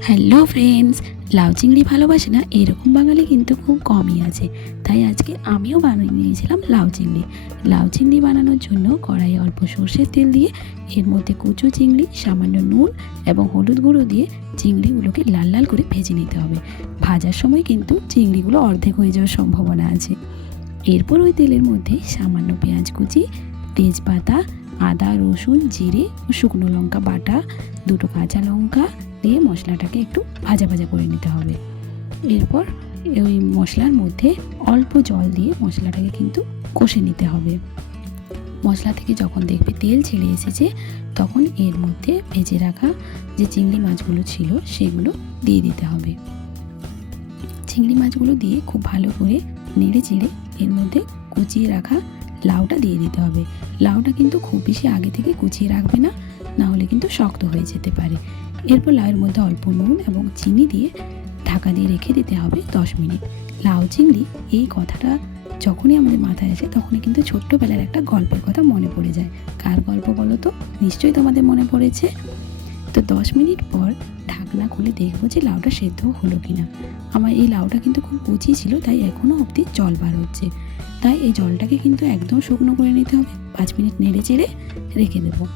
Hello friends লাউ চিংড়ি ভালোবাসে না? এরকম বাঙালি কিন্তু খুব কমই আছে। তাই আজকে আমিও বানিয়ে নিয়েছিলাম লাউ চিংড়ি। লাউ চিংড়ি বানানোর জন্য কড়াইয়ে অল্প সর্ষের তেল দিয়ে এর মধ্যে কুচো চিংড়ি, সামান্য নুন এবং হলুদ গুঁড়ো দিয়ে চিংড়িগুলোকে লাল লাল করে ভেজে নিতে হবে। ভাজার সময় কিন্তু চিংড়িগুলো অর্ধেক হয়ে যাওয়ার সম্ভাবনা আছে। এরপর ওই তেলের মধ্যে সামান্য পেঁয়াজ কুচি, তেজপাতা, আদা, রসুন, জিরে শুকনো লঙ্কা বাটা, দুটো কাঁচা লঙ্কা দিয়ে মশলাটাকে একটু ভাজা ভাজা করে নিতে হবে। এরপর ওই মশলার মধ্যে অল্প জল দিয়ে মশলাটাকে কিন্তু কষে নিতে হবে। মশলা থেকে যখন দেখবে তেল ছেড়ে এসেছে, তখন এর মধ্যে ভেজে রাখা যে চিংড়ি মাছগুলো ছিল, সেগুলো দিয়ে দিতে হবে। চিংড়ি মাছগুলো দিয়ে খুব ভালো করে নেড়ে চেড়ে এর মধ্যে কুচিয়ে রাখা লাউটা দিয়ে দিতে হবে। লাউটা কিন্তু খুব বেশি আগে থেকে কুচিয়ে রাখবে না না হলে কিন্তু শক্ত হয়ে যেতে পারে। এরপর লাউয়ের মধ্যে অল্প নুন এবং চিনি দিয়ে ঢাকা দিয়ে রেখে দিতে হবে দশ মিনিট। লাউ চিংড়ি এই কথাটা যখনই আমাদের মাথায় আসে তখনই কিন্তু ছোট্টবেলার একটা গল্পের কথা মনে পড়ে যায়। কার গল্প বলো তো? নিশ্চয়ই তোমাদের মনে পড়েছে। তো দশ মিনিট পর ঢাকনা খুলে দেখব যে লাউটা সেদ্ধ হলো কিনা। আমার এই লাউটা কিন্তু খুব কুচি ছিল, তাই এখনও অবধি জল বার হচ্ছে। তাই এই জলটাকে কিন্তু একদম শুকনো করে নিতে হবে। পাঁচ মিনিট নেড়ে চেড়ে রেখে দেবো।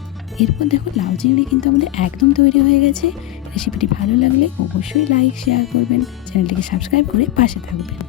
এরপর দেখো লাউ চিংড়ি কিন্তু আমাদের একদম তৈরি হয়ে গেছে। রেসিপিটি ভালো লাগলে অবশ্যই লাইক শেয়ার করবেন। চ্যানেলটিকে সাবস্ক্রাইব করে পাশে থাকবেন।